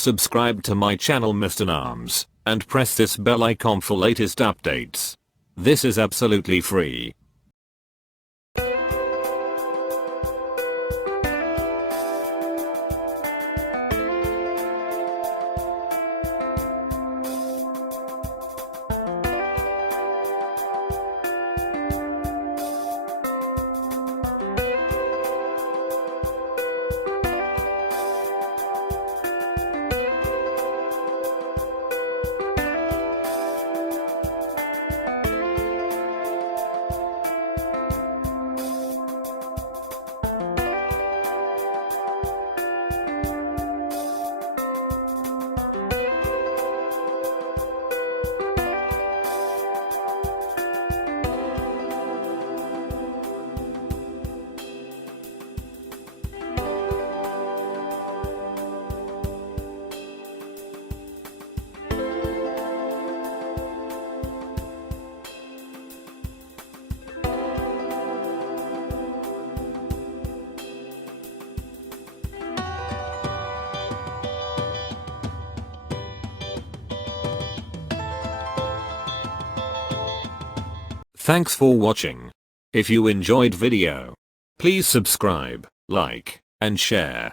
Subscribe to my channel MrNams, and press this bell icon for latest updates. This is absolutely free. Thanks for watching. If you enjoyed video, please subscribe, like, and share.